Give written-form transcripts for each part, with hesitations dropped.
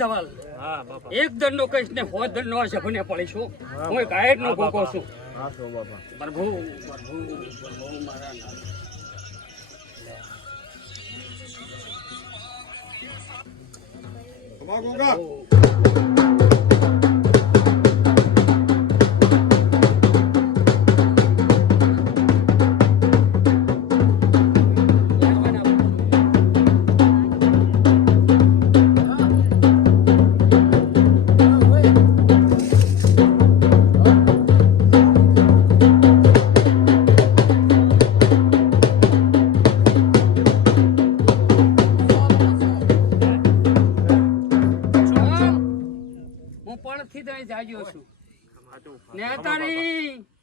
ધવલ એક દંડો કહીશ ને 100 દંડનો સભને પડીશું. હું એક આયત નો ભોગો છું. પ્રભુ મારા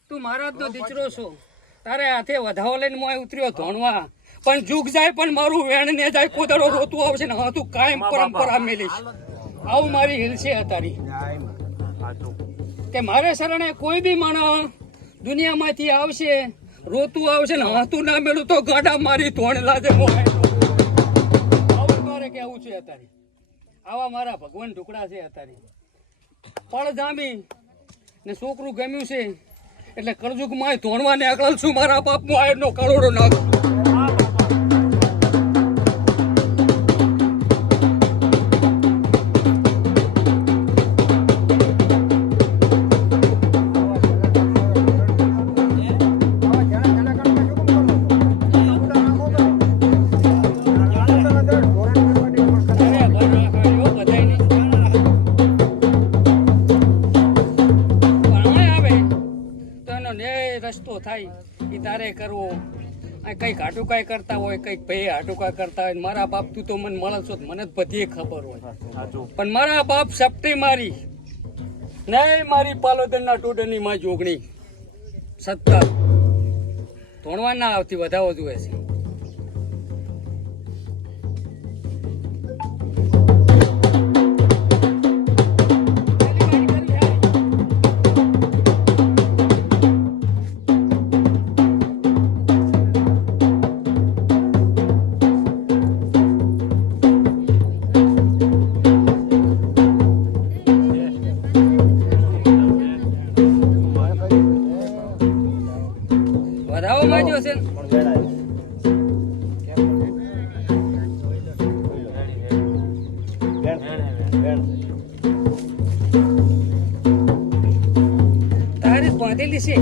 તું મારા જ દીકરો છો. તારે હાથે વધાવો લઈને મોય ઉતર્યો ધોણવા, પણ જુગ જાય પણ મારું વેણ ને જાય કોદડો રોતું આવશે ને. હા તું કાયમ પરંપરા મેલીશ. આવું મારી હિલ છે તારી કે મારે શરણે કોઈ બી માણસ દુનિયામાંથી આવશે રોતું આવશે ને હાથું ના મેળું તો ગાડા મારી ધોણ લાજે મોય. આવું મારે કેવું છે તારી. આવા મારા ભગવાન ઢુકડા છે તારી. પણ જામી ને છોકરું ગમ્યું છે એટલે કરજુક માં ધોણવાને અકળ છું. મારા બાપ નો આયનો કરોડો નાખ. રસ્તો થાય એ તારે કરવો. કઈક હાટુકાઈ કરતા હોય, કઈક ભાઈ હાટુકાઈ કરતા હોય. મારા બાપ તું તો મને મળશો મને જ બધી ખબર હોય, પણ મારા બાપ સપટી મારી નહીં. મારી પાલોદરના ટોડની માં જોગણી સત્તા ધોણવા ના આવતી વધાવો જોઈએ છે. તારી બાંધેલી છે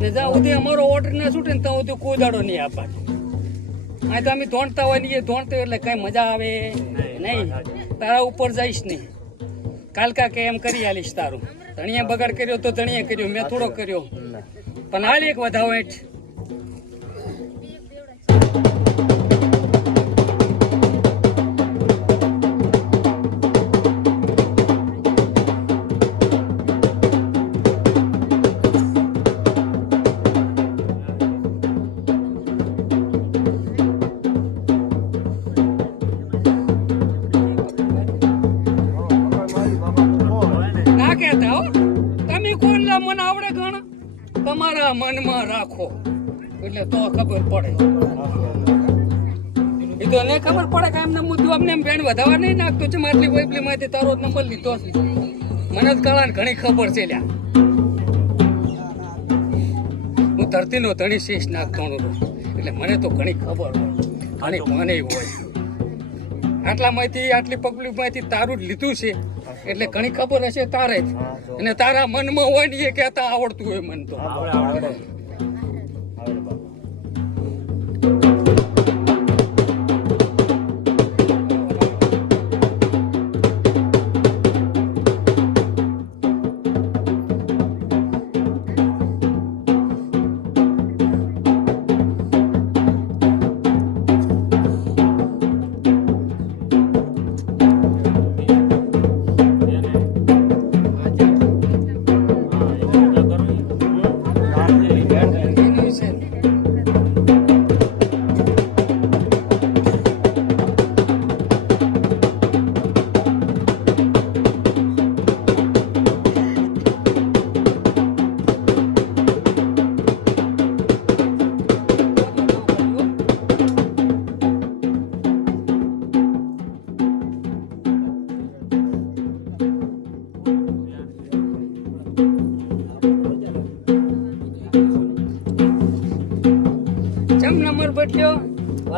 ને જ્યાં સુધી અમારો ઓર્ડર ના છૂટે ને ત્યાં સુધી કોઈ દાડો નહીં આપવાનો. આ તો અમે ધોણતા હોય ને એ ધોણતા એટલે કઈ મજા આવે નહીં. તારા ઉપર જઈશ નહીં. કાલકા કે એમ કરી આલીશ તારું. ધણીએ બગાડ કર્યો તો ધણીએ કર્યો, મેં થોડો કર્યો, પણ હાલ એક વધાવો હેઠ. મને આવડે ગણ તમારા મનમાં રાખો એટલે તો ખબર પડે. એ તો એને ખબર પડે કે એમને મુદ્દું અમને એમ બેન વધારવા નહીં નાખતો છે. માટલી વૈપલી માંથી તારો નંબર લીધો છે. મને જ કળાને ઘણી ખબર છે લ્યા. હું ધરતીનો ધણી શેષ નાખતો એટલે મને તો ઘણી ખબર હોય, ઘણી મને હોય. આટલામાંથી આટલી પબ્લિક માંથી તારું જ લીધું છે એટલે ઘણી ખબર હશે તારે જ. અને તારા મનમાં હોય ને એ કહેતા આવડતું હોય મને તો.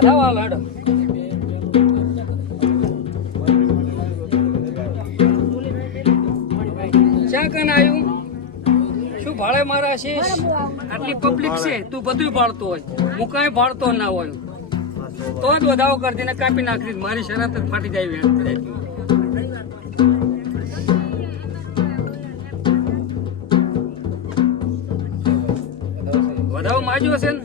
વધાવા લાડો શા કન આવ્યું શું ભાડે મારા છે આટલી પબ્લિક છે તું બધું ભાળતો હોય હું કાંઈ ભાળતો ના હોય તો જ વધાવો કરતી ને કાપી નાખતી મારી શરત જ ફાટી જાય વેણ વધાવો માજ્યો છે ને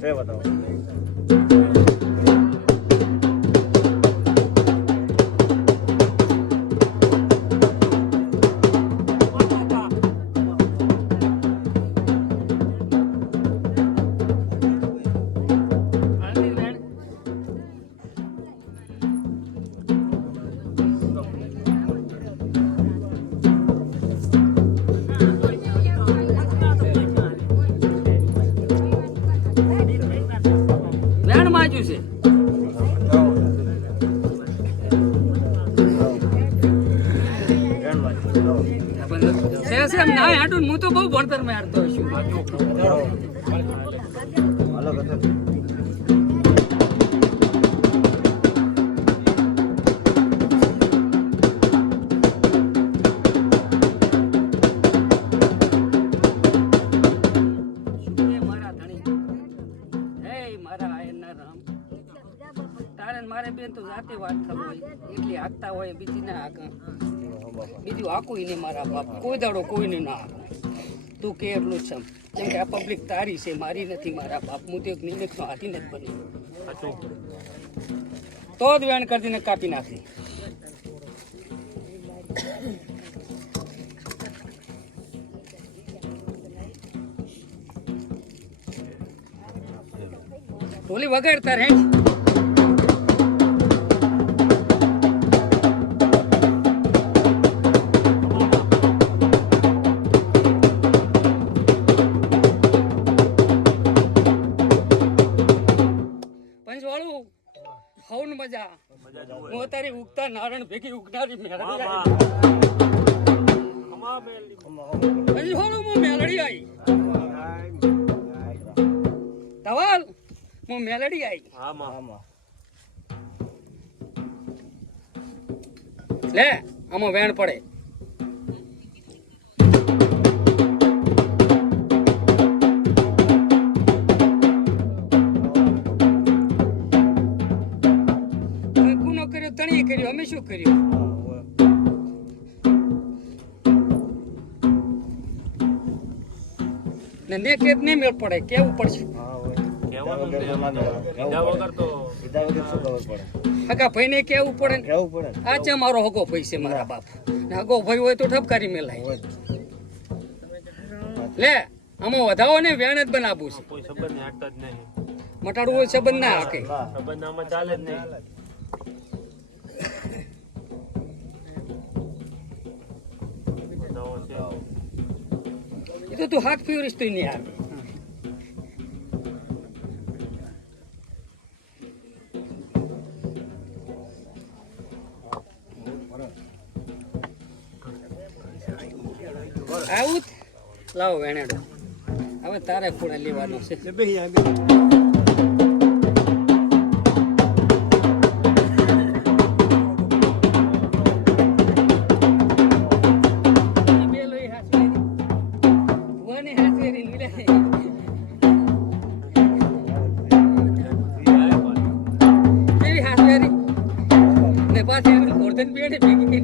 વેણ માજ્યું છે એમ ના હાટું હું તો બહુ ભણતર માં હારતો છું મારે બેન તો જાતે વાત કરવી એટલી હાકતા હોય બીજી ના હાક બીજું હાકું ને મારા બાપ કોઈ દાડો કોઈને ના હાક તું કે એટલું જ કેમ કે આ પબ્લિક તારી છે મારી નથી મારા બાપ હું તો એક નિમિત્તનો હાથી નથી બની તો જ વેણ કરીને કાપી નાખી ઢોલી વગાડતા રહે હવન મજા હું તારી ઉગતા નારણ ભેગી ઉગનારી મેળડી આવી ધવલ હું મેલડી આવી લે આમાં વેણ પડે કર્યું અમે શું કર્યું ને કેત નહીં મેળ પડે કેવું પડશે હગા ભાઈ ને કેવું પડે આ છે મારો હગો ભાઈ છે મારા બાપ ને હગો ભાઈ હોય તો ઠપકારી મેલાય લે આમાં વધાવો ને વેણ જ બનાવવું છે મટાડવું હોય સંબંધ ના હાકે ચાલે જ નહીં તો તું હાથ પીવરીશ તું નહીં આવે આવું લાવો વેણેડો હવે તારે ખૂણે લેવાનું છે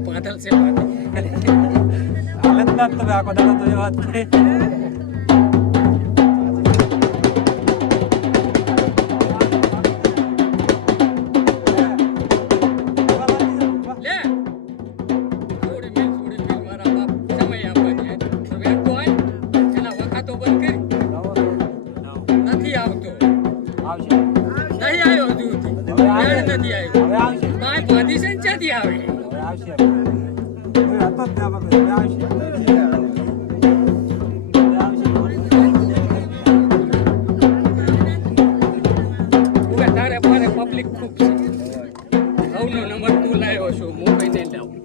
પાતળ છે તમે આખો દાડો તો વાત કરી નથી આવતો નહીં આવ્યો હજુ નથી આવ્યો બધી સંચાથી આવે તારે મારે પબ્લિક ખૂબ છે હવનો નંબર તું લાવ્યો છો હું કઈ નહીં લાવું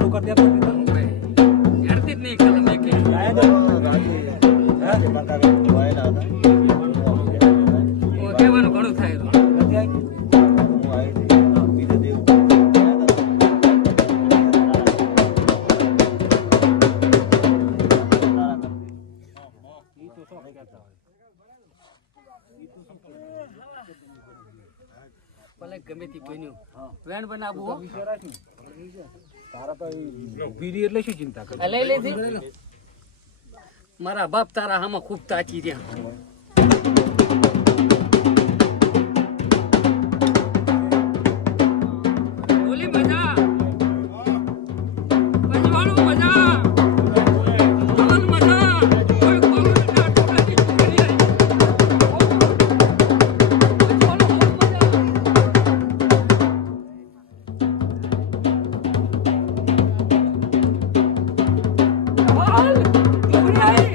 સારું કરી દેતો હેડતી જ નહીં કલમ એકે. કહેવાનું ઘણું થાય તો. ભલે ગમે તે બન્યું વેણ બનાવવું હો. તારા તો બીડી એટલે શું ચિંતા કરે આ લઈ લીધી મારા બાપ તારા આમાં ખૂબ તાચી રહ્યા. બોલી મજા પંજવાળું મજા અમલ મજા કોઈ કોલું ના ટોળાની છોકરી આવી. પંજવાળું બહુ મજા. કમાલ છોકરી આવી.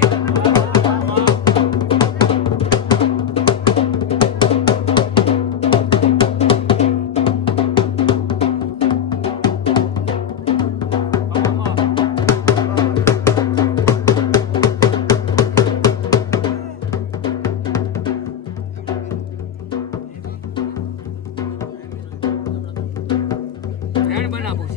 વેણ બનાવું છે.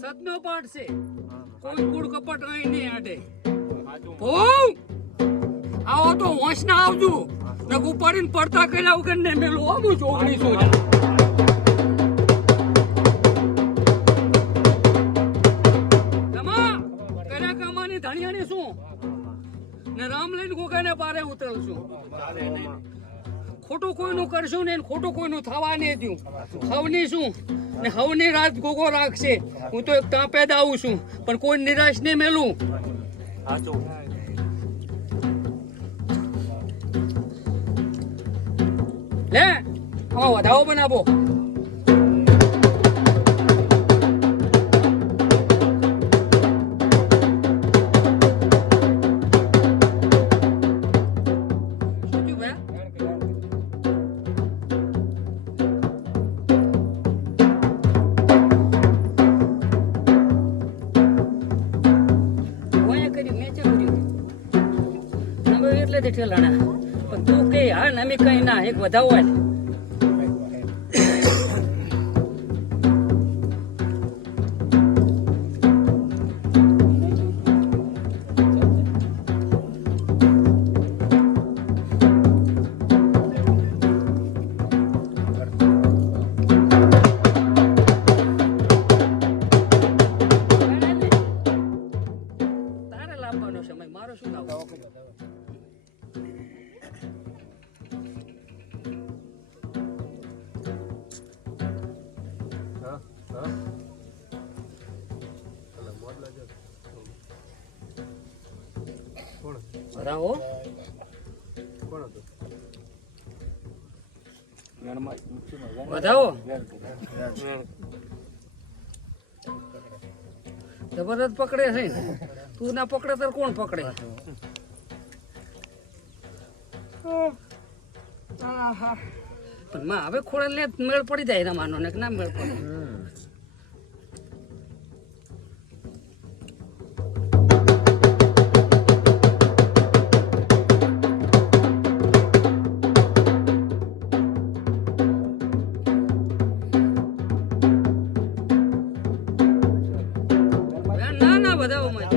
સતનો પાઠ છે કોઈ કૂડ કપટ અહીં નહીં આડે. ભોવ આવો તો હોશ ના આવજો ને ઉપાડીને પડતા કર્યા વગર ને મેલું આવું 1900 કર્યા કામાની ધણિયાની શું ને રામ લઈને ગોગાને પારે ઉતરશું. ખોટું કોઈનું કરશું ને ખોટું કોઈનું થવા નહીં દઉં. હવની શું ને હવની રાત ગોગો રાખશે. હું તો એક તાપે જ આવું છું પણ કોઈ નિરાશ નહીં મેલું. લે આમાં વધાવો બનાવો. શું થયું ભાઈ? ઓયા કરી મેચે કર્યું. નંબર એટલે જ ઠેલાણા પણ તું કે હા ને અમે કઈ ના એક વધાવો આજ. તારે લાવવાનો સમય મારો શું લાવવાનો? બરાવો વધાવો જબરદસ્ત પકડે છે ને. તું ના પકડે તો કોણ પકડે? પણ માં હવે ખોળે લે મેળ પડી જાય એના માનો ને કે ના મેળ પડે. ના ના વધાવો માં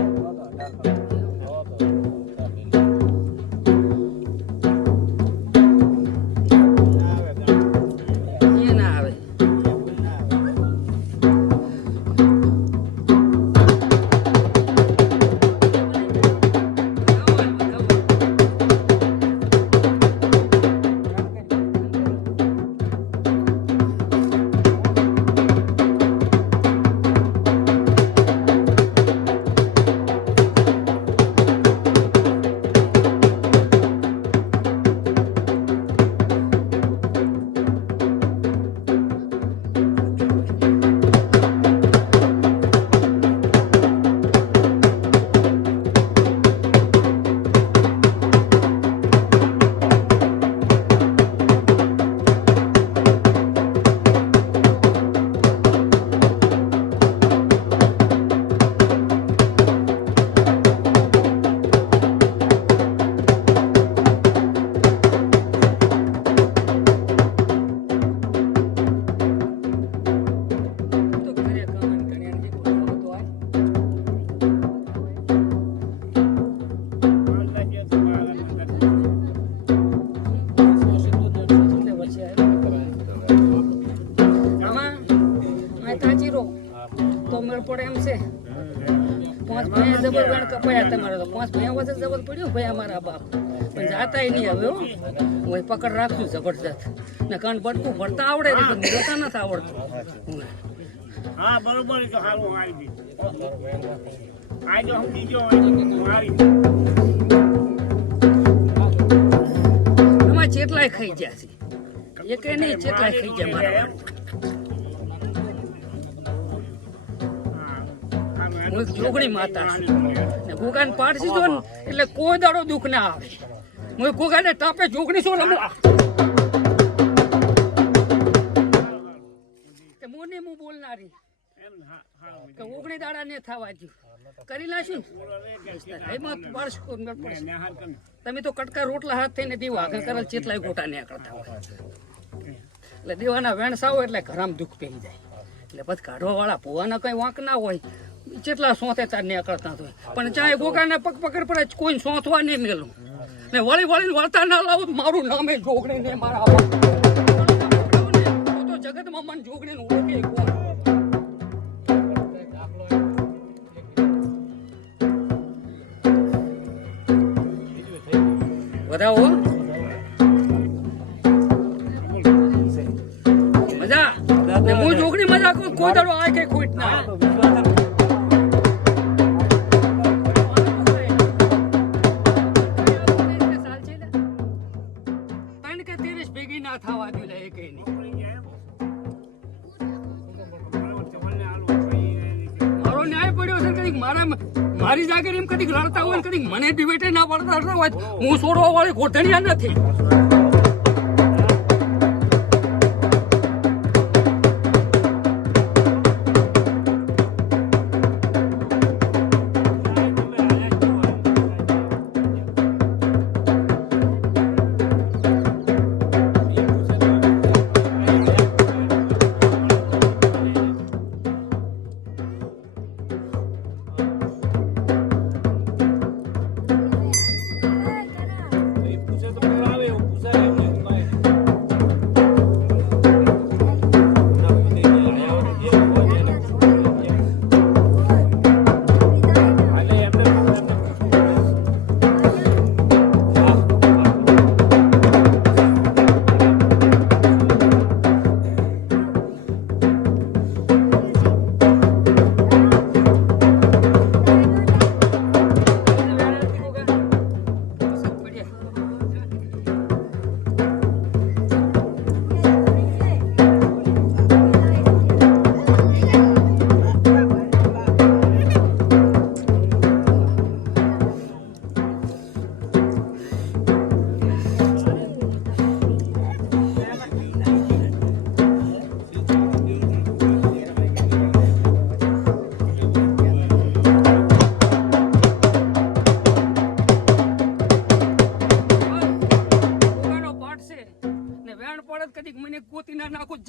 એ ના આવે. કપાયા તમારે તો 5 ભૈયા વચ્ચે જબર પડ્યું ભૈયા મારા બાપ પણ જાતાય નહીં હવે હો હું પકડ રાખશું જબરદસ્ત ને કાન બટકું ભરતા આવડે ને પણ જોતા નથી આવડતું હા બરોબર તો હારું આવી આજો સમજી જો મારી એમાં ચેટલાય ખાઈ ગયા છે એકે નહીં ચેટલાય ખાઈ ગયા મારા હું જોગણી માતા છું ને ગોગાને પાડશી જો ને એટલે કોઈ દાડો દુઃખ ના આવે હું ગોગાને તાપે જોગણી શું રમવા કે મોને હું બોલનારી કે ઓગણી દાડા ને થવા દઉં કરી લાશું એમાં પાડશો તમે તો કટકા રોટલા હાથ થઈને દીવા આગળ કરેલ ચેટલાય ગોટા નીકળતા હોય એટલે દીવાના વેણસાવો એટલે ઘરામ દુઃખ પેઈ જાય એટલે પછી કાઢવા વાળા ભોવાના કઈ વાંક ના હોય જેટલા સોંતે તાર નીકળતા હોય પણ ચાહે ગોગાને પગ પકડ પડે કોઈ સોંથવા નહીં મેલું ને વળી વળીને વળતા ના લાવું મારું નામે જોગણી ને મારા તો જગતમાં મન જોગણી નું ઓળખે કોણ વધાવો મજા હું જોગણી મજા કોઈ દાડો આ કઈ ખોટ ના થવા દે એ કઈ નહીં મારો ન્યાય પડ્યો છે કઈક મારી જાગે એમ કદીક લડતા હોય કદીક મને ડિબેટે ના પડતા હોય હું છોડવા વાળી ગોઠણિયા નથી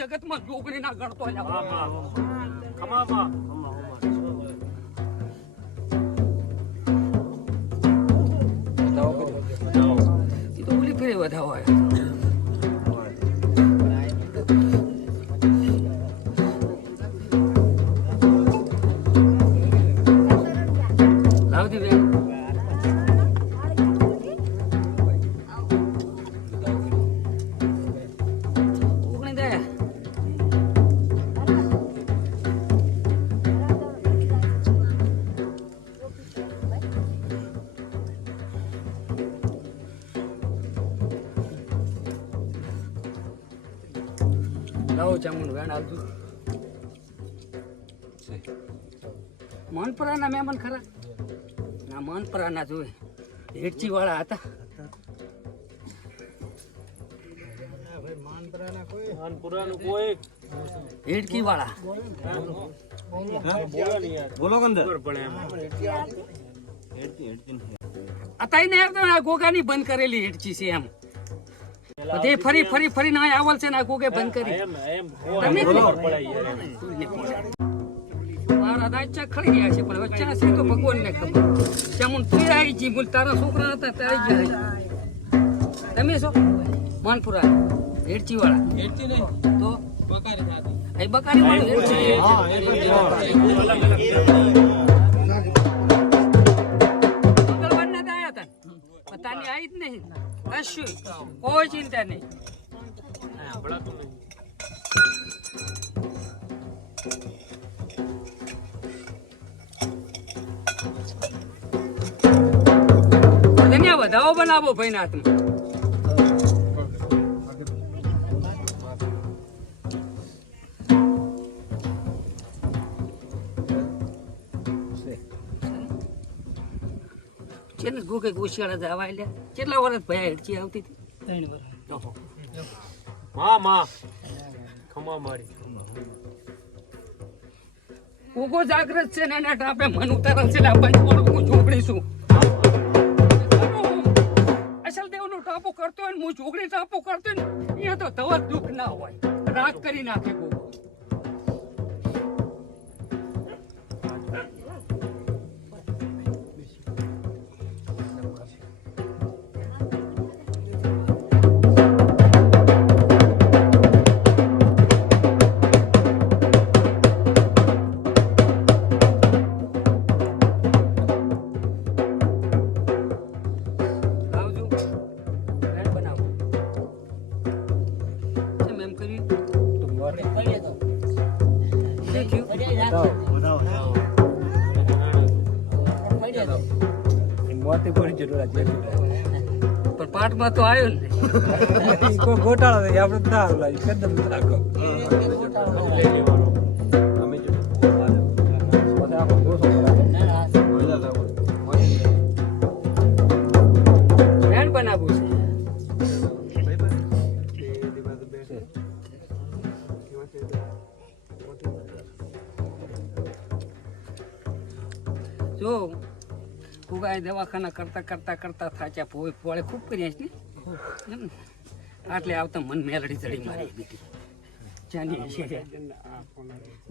જગતમાં જોગણી ના ગણતો એ તો ઓલી ફેરે વધાવો લાવતી બેન લાવો ચામુંડ વેણ આવજો મોહનપુરાના મહેમાન ખરા ના મોહનપુરાના જોઈ હેડચી વાળા હતા હેડકી વાળા બોલો કંદર અત્યારે ગોગાની બંધ કરેલી હેડચી છે એમ બધે ફરી ફરી ફરી ના આવલ છે ને ગોગે બંધ કરી તમે મારા દાચા ખડી ગયા છે પણ વચ્ચા છે તો ભગવાન ને ખબર ચામુન તું આવી જી બોલ તારા છોકરા હતા તે આવી ગયા તમે છો માનપુરા હેડચી વાળા હેડચી નહીં તો બકારી સાથી એ બકારી વાળું હેડચી હા થાય જ નહીં કશું કોઈ ચિંતા નહીં. વધાવો બનાવો ભાઈ ના હાથમાં. છે ને ગોકે ગોશિયાળા જવા લે કેટલા વર્ષ ભયા હેડચી આવતી હતી? 3 વર્ષ. માં ખમા મારી ઉગો જાગ્રત છે ને એના ટાપે મન ઉતારે છે ને પંચમોળ હું ઝોકડી છું. અસલ દેવનો ટાપો કરતો હોય ને હું ઝોકડી ટાપો કરતો ને અહીંયા તો તવત દુઃખ ના હોય. રાગ કરી નાખે ગો. પણ પાઠમાં તો આવ્યો ને ગોટાળો આપણે ના લાવી કદમ રાખો બેન બનાવવું છે. જો ઉગાય દવાખાના કરતા થાચા પોળે ખૂબ કર્યા છે ને આટલે આવતા મન મેલડી ચડી મારી દીધી ચાની છે.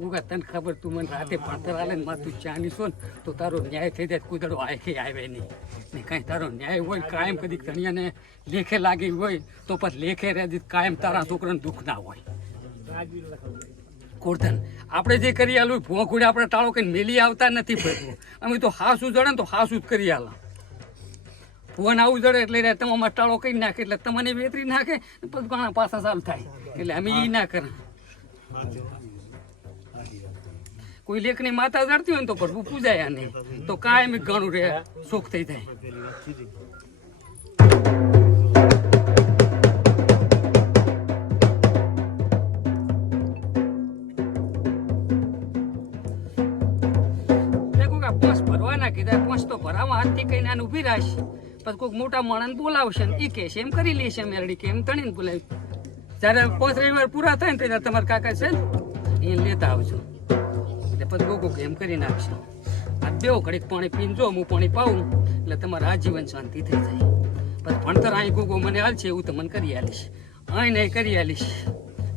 ઉગા તને ખબર તું મને રાતે ભણતર આલે ને માં તું ચાની છો ને તો તારો ન્યાય થઈ જાય. કુદડો આખે આવે નહીં ને કાંઈ તારો ન્યાય હોય કાયમ કદી ધણિયાને લેખે લાગી હોય તો પછી લેખે રહે કાયમ તારા છોકરાને દુઃખ ના હોય. કોર્ધન આપણે જે કરી આલું ભોંકુડે આપણે ટાળો કઈ મેલી આવતા નથી ફરવું. અમે તો હાસું જડે ને તો હાસું જ કરી આલા. ફોન આવું જડે એટલે તમારા ટાળો કરી નાખે એટલે તમને વેતરી નાખે પછી ઘણા પાછા ચાલુ થાય એટલે અમે એ ના કરે. કોઈ લેખની માતા જડતી હોય ને તો પ્રભુ પૂજાયા નહીં તો કાયમ ઘણું રે સુખ થઈ જાય. પોસ તો ભરાવા હાથથી કઈ નાનું ઉભી રહેશે પછી કોઈક મોટા માણસ બોલાવશે ને એ કહેશે એમ કરી લેશે મેરડી કે એમ તણીને બોલાવી. જયારે 5 રવિવાર પૂરા થાય ને ત્યારે તમારા કાકા છે ને એ લેતા આવજો એટલે પછી ગોગો એમ કરી નાખશે. આ બેવ ઘડીક પાણી પીને જો હું પાણી પાઉં એટલે તમારા આજીવન શાંતિ થઈ જાય. પછી ભણતર અહીં ગોગો મને હાલ છે એવું તો મને કરી આલીશ અહીં નહીં કરી આલીશ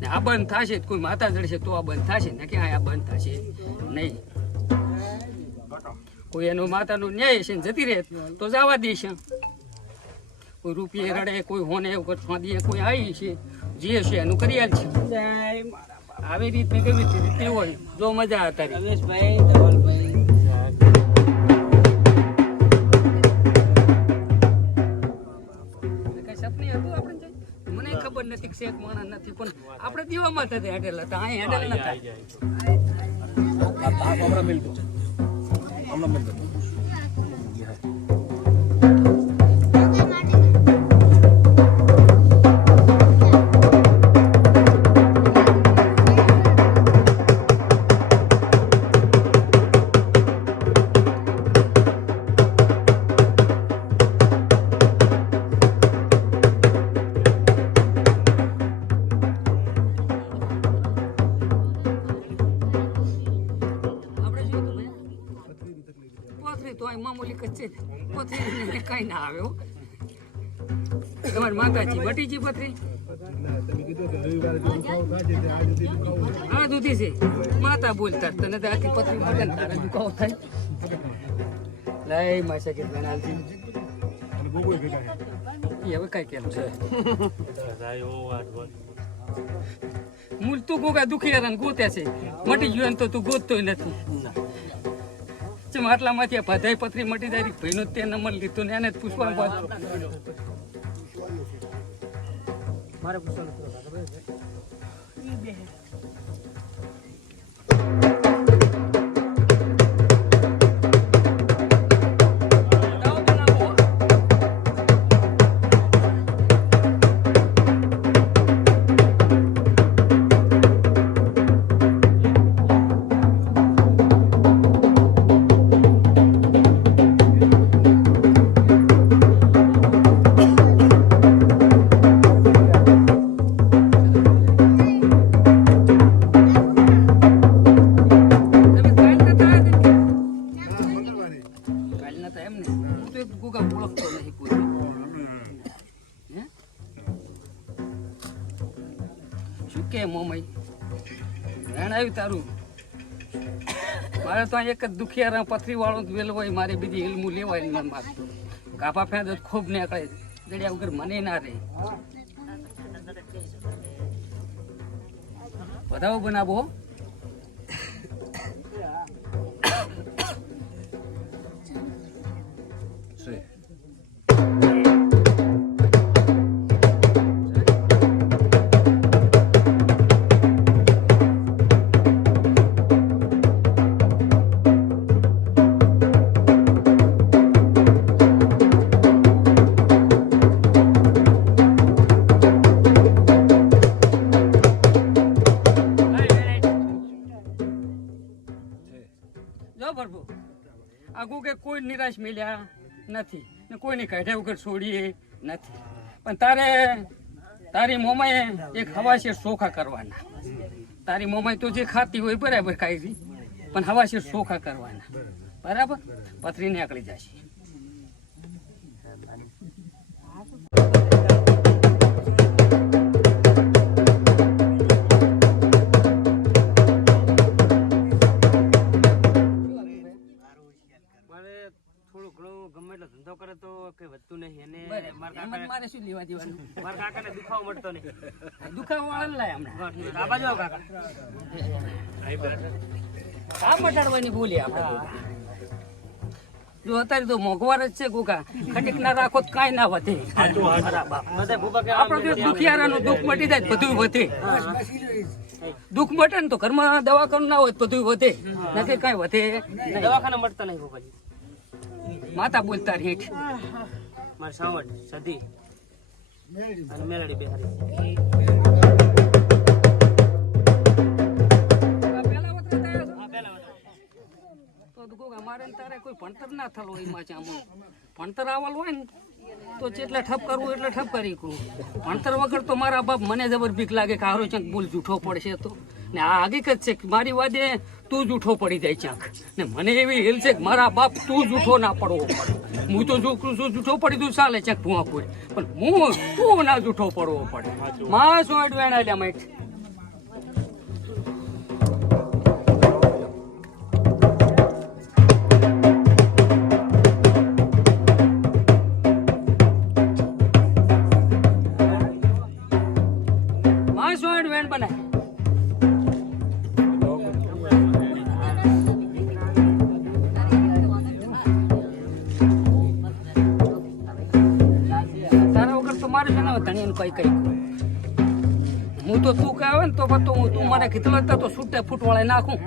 ને આ બંધ થશે કોઈ માતા જડશે તો આ બંધ થશે ને ક્યાં આ બંધ થશે નહીં. કોઈ એનો માતાનો ન્યાય છે ને જતી રહે તો જવા દેશે. કોઈ રૂપિયે રડે કોઈ હોને ફાંદીએ કોઈ આવી છે જે છે એનું કરી આલ છે. આવી રીતે કેવી રીતે હોય જો મજા હતા રમેશભાઈ ધવલભાઈ કઈ સપની હતું આપણે મને ખબર નથી શેખ માણસ નથી પણ આપણે દીવામાં થતી હેડેલા હતા અહીં હેડેલ નતા. હમણાં મિલતું મામૂલી કચ્ચે પથરી કઈ ના આવે. તમારી માતાજી બટીજી પથરી હા દૂધી છે માતા બોલતા તને તો આખી પથરી મળે ને તારે દુખાવો થાય. લઈ માસા કે બનાવજી હવે કઈ કેમ છે મૂળ તું ગોગા દુખી ગોત્યા છે મટી ગયું તો તું ગોતતોય નથી. ચમ આટલામાંથી આ બધાય પથરી મટી જાય ભાઈનો તે નંબર લીધો ને એને જ પૂછવા મારે પૂછવાનું શું કે મોમઈ વેણ આવ્યું તારું મારે તો એક જ દુખિયારા પથરી વાળો વેલો હોય મારે બીજી હિલમું લેવાય ને મારતું કાપા ફેંદ ખૂબ નીકળે ગળ્યા વગર મને ના રહે બધાઓ બનાવો આગુ કે કોઈ નિરાશ મળ્યા નથી ને કોઈની કાઢ્યા વગર છોડીએ નથી પણ તારી મોમાએ એક હવાશેર ચોખા કરવાના તારી મોમાએ તો જે ખાતી હોય બરાબર ખાઈ પણ હવાશેર ચોખા કરવાના બરાબર પથરી નીકળી જશે ધંધો કરે તો કઈ વધતું નહીં એને મારે શું લેવા દેવાનું મારા કાકાને દુખાવો મળતો નહીં દુખાવો વાળા લાય હમણાં આ બાજુ આવો કાકા કામ મટાડવાની બોલી આપણે જો અત્યારે તો મોંઘવાર જ છે ગોકા ખટીક ના રાખો તો કાંઈ ના વધે આપડે દુખિયારાનું દુઃખ મટી જાય બધું વધે દુઃખ મટે ને તો ઘરમાં દવાખાનું ના હોય બધું વધે નકે કાંઈ વધે દવાખાના મળતા નહીં ભૂપાજી માતા બોલતા હેઠ મારે સાવડ સધી અને મેલડી બેહારી અમારે તારે કોઈ ભણતર ના થલો એમાં ચામું ભણતર આવલ હોય ને તો જેટલા ઠપ કરવું એટલે ઠપ કરી કરું ભણતર વગર તો મારા બાપ મને જબર બીક લાગે કે હારો ચાંક બોલ જૂઠો પડશે તો ને આ હકીકત છે કે મારી વાદે તું જૂઠો પડી જાય ચાંક ને મને એવી હિલ છે કે મારા બાપ તું જૂઠો ના પડવો પડે હું તો જૂઠો પડી દઉં ચાલે ચાંક ભૂવા પૂરી પણ તું ના જૂઠો પડવો પડે માં શું અડવાણા લ્યા માઈટ હું તો તું કે આવે ને તો તું મારે કીધું તો છૂટે ફૂટવાળે નાખું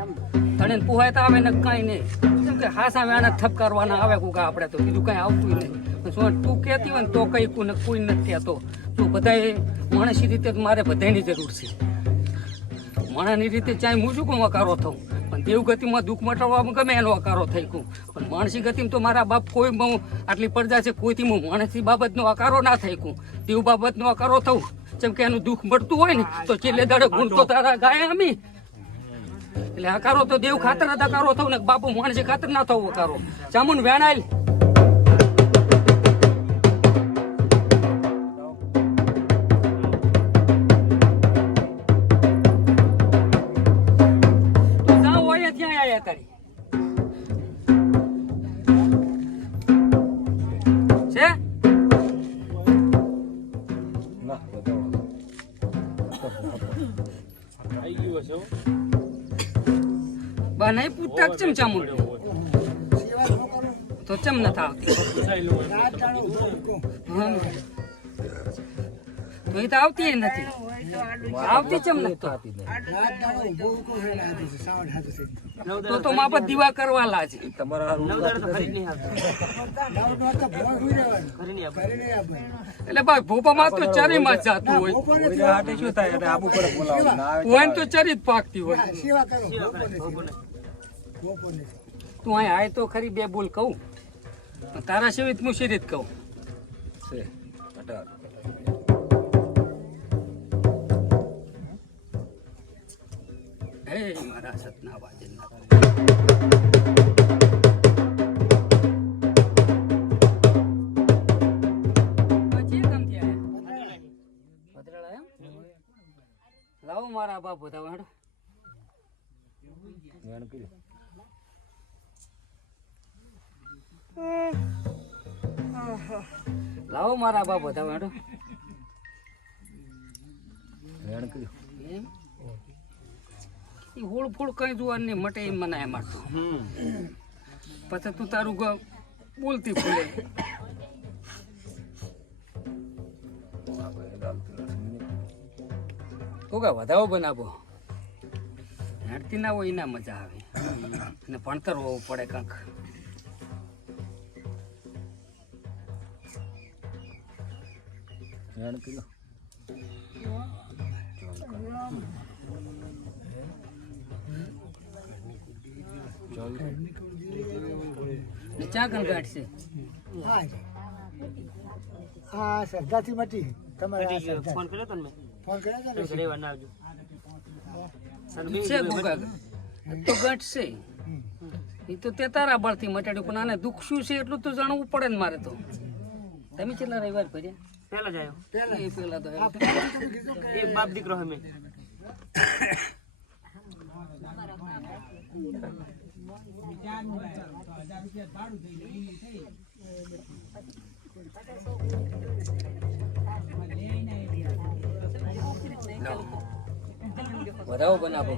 તને પુહાય તો આવે ને કઈ નહીં કેમ કે હાસા વેણા થપ કરવાના આવે કુકા આપણે તો બીજું કઈ આવતું નહીં શું તું કહેતી હોય ને તો કઈ કોઈ નથી કહેતો તું બધાએ માણસી રીતે મારે બધાની જરૂર છે માણસની રીતે ચાહે હું શું વકારો થઉં પણ દેવ ગતિમાં દુઃખ મટાડવામાં ગમે એનો અકારો થઈ ગયું પણ માણસી ગતિમાં તો મારા બાપ કોઈ આટલી પડદા છે કોઈથી હું માણસી બાબતનો અકારો ના થઈ ગયું દેવ બાબતનો અકારો થવું જેમ કે એનું દુઃખ મળતું હોય ને તો છેલ્લે દાડે ગુણ તો તારા ગાય અમી એટલે અકારો તો દેવ ખાતર જ અકારો થવું ને બાપુ માણસી ખાતર ના થવું અકારો ચામુન વેણાય બા નહીં પૂછતા ચમચામું તો ચમ નથી આવતી હમ. તો એ તો આવતી ય નથી આવતી ચમ નથી તો માપત દીવા કરવા લાજે તમારા નવદાડે તો ખરી જ નહીં આવતા ખરી નહીં આવતા એટલે ભાઈ ભોપામાં તો ચરીમાં જ જાતું હોય કોઈને હાટે શું થાય એટલે આબુ પર બોલાવો ના આવે હોય ને તો ચરી જ પાકતી હોય સેવા કરે ભોપોને. તું અહીં આય તો ખરી બે બોલ કહું તારા સિવાય હું શરીર કહું છે અઢાર. હે મારા સતના વાજનના પછી કેમથી આયા? ભદ્રાળા એમ? લાવો મારા બાપ બધા હેડો વેણ કર્યું. લાવો મારા બાપ બધા હેડો વેણ કર્યું. એમ એ હોળ ફોળ કઈ જોવા નહીં મટે એમ મને એમ મારતો પછી તું તારું બોલતી ફૂલે કોકા વધાવો બનાવો હેડતી ના હોય એના મજા આવે અને ભણતર હોવું પડે કાંક વેણ કર્યું. ને ચા કણ ગાંઠશે હા શ્રદ્ધાથી મટી તમારે મટી ગયો. ફોન કર્યો તો ને મેં ફોન કર્યો તો હતો ઘરે વાર ના આવજો અને બે છે ગોગા તો ગાંઠશે એ તો તે તારા બળથી મટાડ્યું પણ આને દુઃખ શું છે એટલું તો જાણવું પડે ને મારે તો તમે કેટલા રવિવાર ફર્યા પહેલા જ આવ્યો એ પેલા તો એક બાપ દીકરો હે મેં વધાવો બનાવો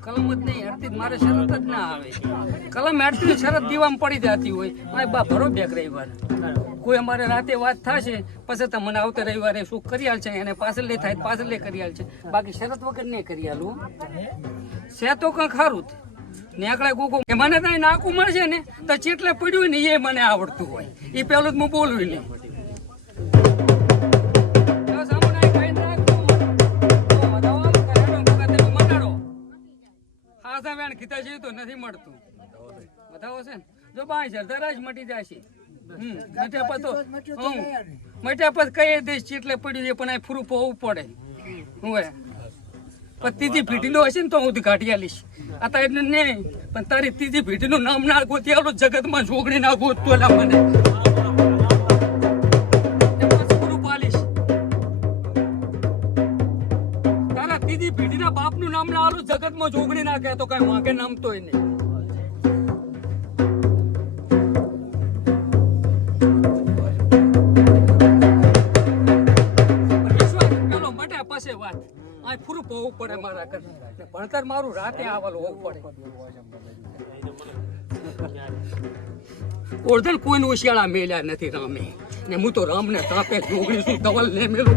કલમ જ નહીં હેડતી મારે શરત જ ના આવે કલમ હેડતી શરત દીવામાં પડી જતી હોય મારે બા ભરો બેક રવિવાર કોઈ અમારે રાતે વાત થશે પછી તો મને આવતા રવિવારે શું કરી આલ છે એને પાછળ લે થાય પાછળ લે કરી આલ છે બાકી શરત વગર નહીં કરી આલું છે તો કંઈક ખારું ને આકડા ગોગો મને તો નાકું મળશે ને તો ચેટલે પડ્યું ને એ મને આવડતું હોય એ પેલું જ હું બોલું નહીં કીધા છે તો નથી મળતું બતાવો છે ને જો બાય જરદરા જ મટી જાય છે મટ્યા પછી તો મટ્યા પછી કઈ દેશ ચેટલે પડ્યું એ પણ આ ફૂરું પોવું પડે હું પણ ત્રીજી પેઢીનો હશે ને તો હું કાઢી આલીશ આ એટલે નહીં પણ તારી ત્રીજી પેઢીનું નામ ના ગોતી આલો જગતમાં જોગણી ના ગોતતો એલા મને પૂરું પાલીશ તારા ત્રીજી પેઢીના બાપનું નામ ના આલું જગતમાં જોગણી ના કહે તો કઈ વાંકે નામ તોય નહીં પાસે વાત આ ફૂરું હોવું પડે મારા કરતા ભણતર મારું રાતે આવેલું હોવું પડે ઓળધન કોઈને ઓશિયાળા મેલ્યા નથી રામે ને હું તો રામને તાપે જોગણી છું ધવલ ને મેલું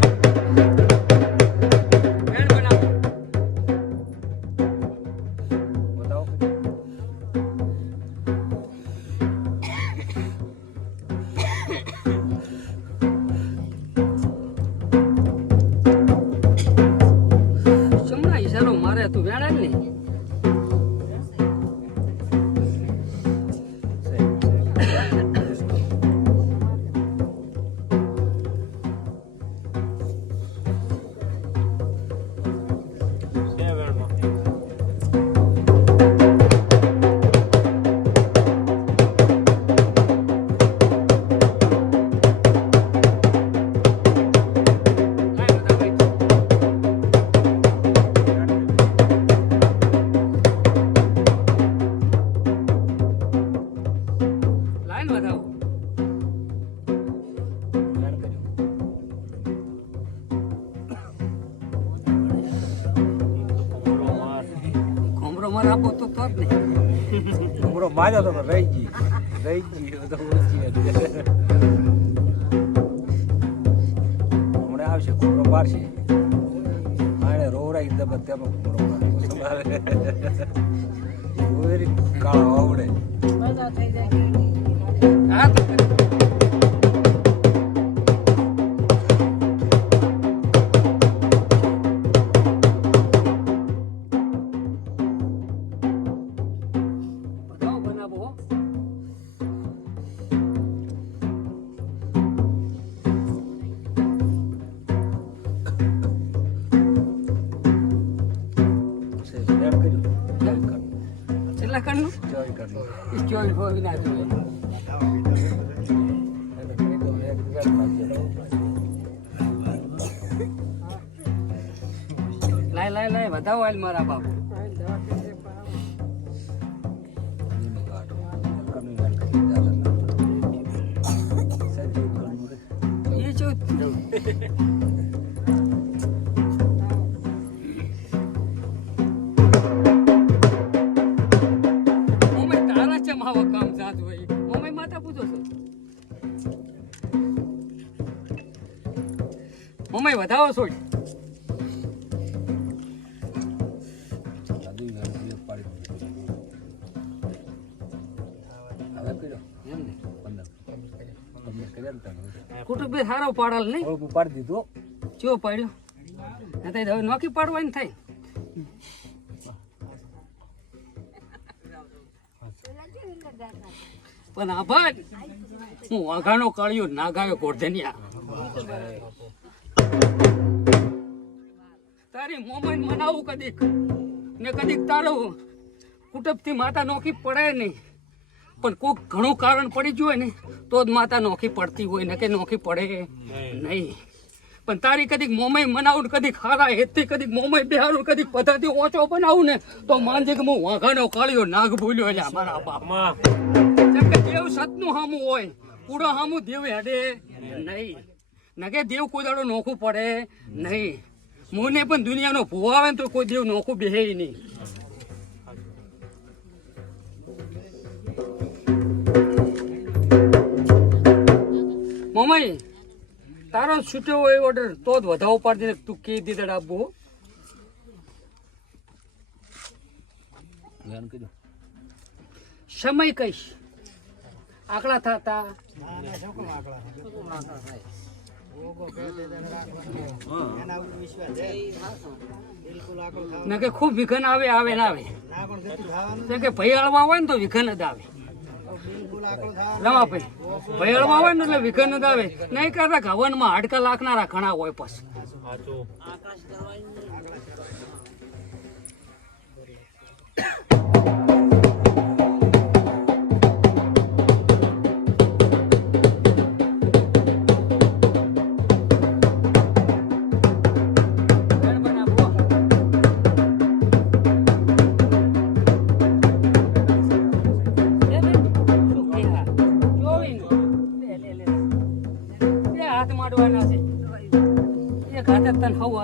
તું વેણા ને તમારે આપો તો જ ને. ઉમરો માર્યો તો રહી ગઈ તો ઓછી હતી. હમણાં આવશે કુમરો પાડશે આને રોવરાઈ દબત તેમાં કુમરો પાડે કાળો આવડે. હા તો બધાઓ બનાવો હો. રેડ કર્યું છેલ્લા કણનું ચોઈ કર્યું ઈ ચોઈ હોય ના જોઈએ. લાય વધાવો હાલ મારા બાપ. એ શું ઓમે તારા ચમ આવા કામ જાત હોય ઓમે માતા પૂછો છો ઓમે વધાવો છોડ. કુટુંબ સારો પાડલ નહીં પાડી દીધું ચો પાડ્યો નહીં હવે નોખી પાડવાની થાય. પણ આભાર હું વાઘાનો કાળિયો ના ગાયો ગોરધનિયા તારી મોમન મનાવું કદીક ને કદીક તારું કુટુંબથી માતા નોખી પડે નહીં પણ કોઈક ઘણું કારણ પડી ગયું હોય ને તો જ માતા નોખી પડતી હોય ને કે નોખી પડે નહીં. પણ તારી કદીક મોમય મનાવું કદીક હારા હેતથી કદીક મોમય બેહારું કદીક પદ્ધતિ ઓછો બનાવું ને તો માનજે કે હું વાઘાનો કાળિયો નાગ ભૂલ્યો એટલે અમારા બાપમાં જેમ કે દેવ સતનું હામું હોય પૂરો હામું દેવ હેડે નહીં નકે દેવ કોઈ દાડો નોખું પડે નહીં. મને પણ દુનિયાનો ભૂવા આવે ને તો કોઈ દેવ નોખું બેહે નહીં. મમ્મી તારો છૂટ્યો હોય ઓર્ડર તો જ વધાવો પાડી દે તું કહી દીધા ડાબુ સમય કહીશ આકડા થતા ના કે ખૂબ વિઘન આવે ના આવે કે ભાઈ હળવા હોય ને તો વિઘન જ આવે. રમાભાઈ ભયળમાં હોય ને એટલે વિઘન જ આવે નહીં કરતા ઘવનમાં હાડકા લાખનારા ઘણા હોય પછી.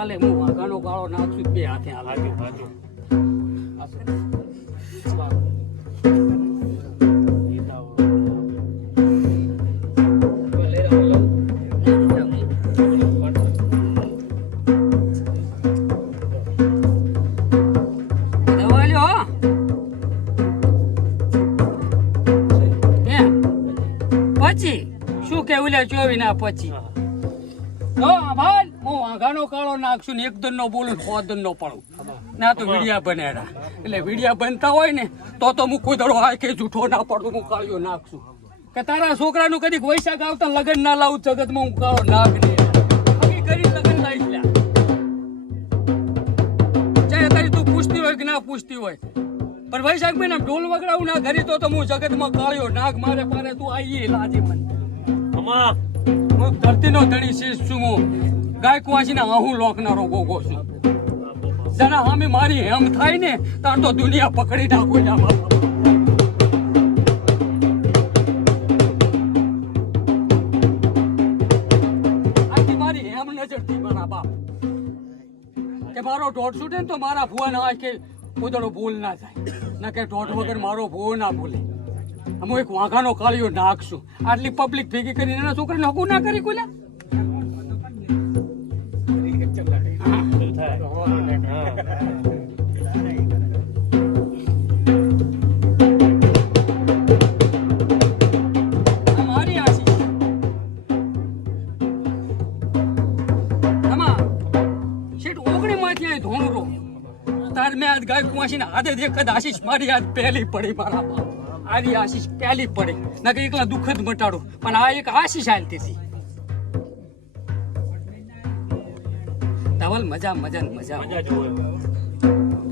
હાલે હું વાઘાનો ગાળો નાખશું બે હાથે હાલાજો પછી શું કેવું લે 24 ના પછી ભાઈ હું વાઘાનો કાળો નાખશું ને એક દન નો બોલું 100 દન નો પડું ના તો વિડિયા બનેડા એટલે વિડિયા બનતા હોય ને તો હું કોઈ દડો આ કે જૂઠો ના પડું હું કાળિયો નાખશું કે તારા છોકરાનું કદીક વૈશાખ આવતા લગન ના લાવું જગતમાં હું કાળો નાખ ને કરી લગન લાવીશ લ્યા ચાહે તારી તું પૂછતી હોય કે ના પૂછતી હોય પણ વૈશાખ મહિના ઢોલ વગડાવું ના ઘરી તો હું જગતમાં કાળિયો નાખ મારે પારે તું આવીએ લાજી મને હું ધરતીનો ધણી શીશ છું હું ગાય કુવાસીના હું લોકનારો ગોગો છું જરા સામે મારી હેમ થાય ને તાર તો દુનિયા પકડી નાખું જામાં આથી મારી હેમ નજરથી મારા બાપ કે મારો ઢોઢ છૂટે ને તો મારા ફુવાના કે પોતાનો બોલ ના જાય ના કે દોઢ વગર મારો ભો ના બોલે અમે એક વાઘાનો કાળિયો નાખશું આટલી પબ્લિક ભેગી કરીને એના છોકરાને હકું ના કરી કોલા મારી આશીષ શેઠ ઓગણીમાંથી અહીં ધોણું રો તાર મેં આજ ગાય કુવાસીને હાથે દેખત આશીષ મારી આજ પહેલી પડી મારા આરી આશીષ પહેલી પડી ના કે એકલા દુઃખ જ મટાડો પણ આ એક આશીષ હાલતી હતી ધવલ મજા મજા ને મજા મજા જોવે વેણ બનાવું ધવલ હો.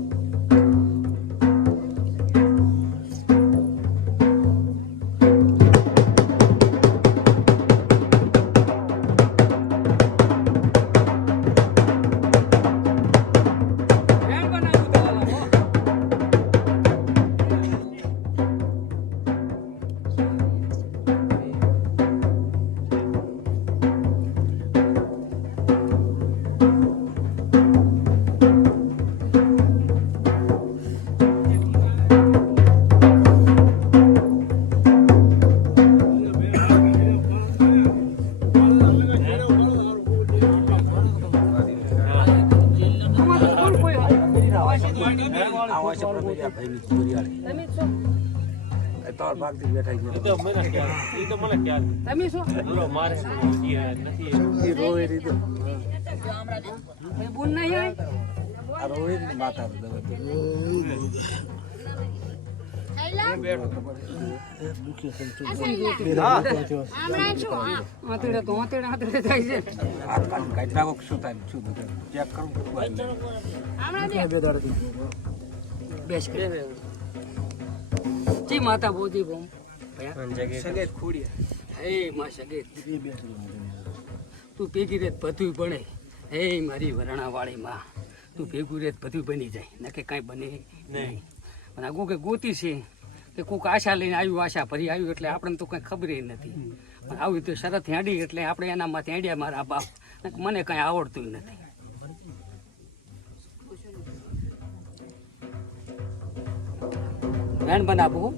આમાં તો કોણ કોઈ આવા છે પ્રભુયા ભાઈની કુરિયાળી તમે છો એ તો ભાગથી બેઠા છે તમે છો એ રોવે રીતે એ બોલ નહીં આય આ રોવે જ માતા આતડે તો આતડે થાય છે હાથ કાઢી કાઢી નાખો શું થાય શું બધું ચેક કરું બેસ કે જી માતા બોધી બોમ સગેત ખોડિયા હે માં સગે તું ભેગી રેત બધું બને હે મારી વરણા વાળી માં તું ભેગું રેત બધું બની જાય નકે કાંઈ બને નહીં પણ આ કે ગોતી છે કે કોઈક આશા લઈને આવ્યું આશા ભરી આવ્યું એટલે આપણને તો કંઈ ખબર નથી પણ આવી તો શરત હેડી એટલે આપણે એનામાંથી હેડ્યા મારા બાપ મને કાંઈ આવડતું નથી વેણ બનાવું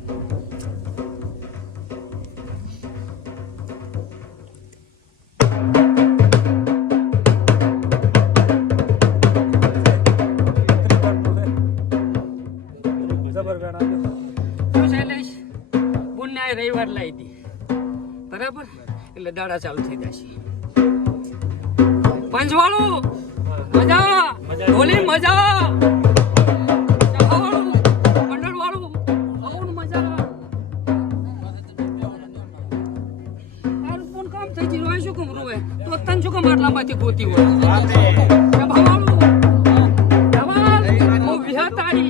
જબર વેણા શું શૈલેષ બુનને આ રવિવાર લાવી દી બરાબર એટલે દાડા ચાલુ થઈ જશે પંચવાળું મજા ઢોલી મજા સભાવાળું મંડળવાળું આવું મજા તારું કોણ કામ થઈ ગયું રોય શું કેમ રોવે તો તન શું કેમ આટલામાંથી ગોતી હોય સભાવાળું ધવલ હું વિહતારી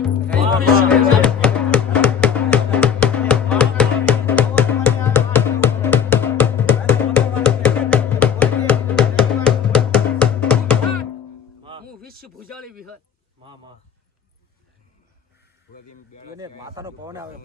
હું વિશ્વ ભુજાળી વિહત એને માતાનો પવન આવે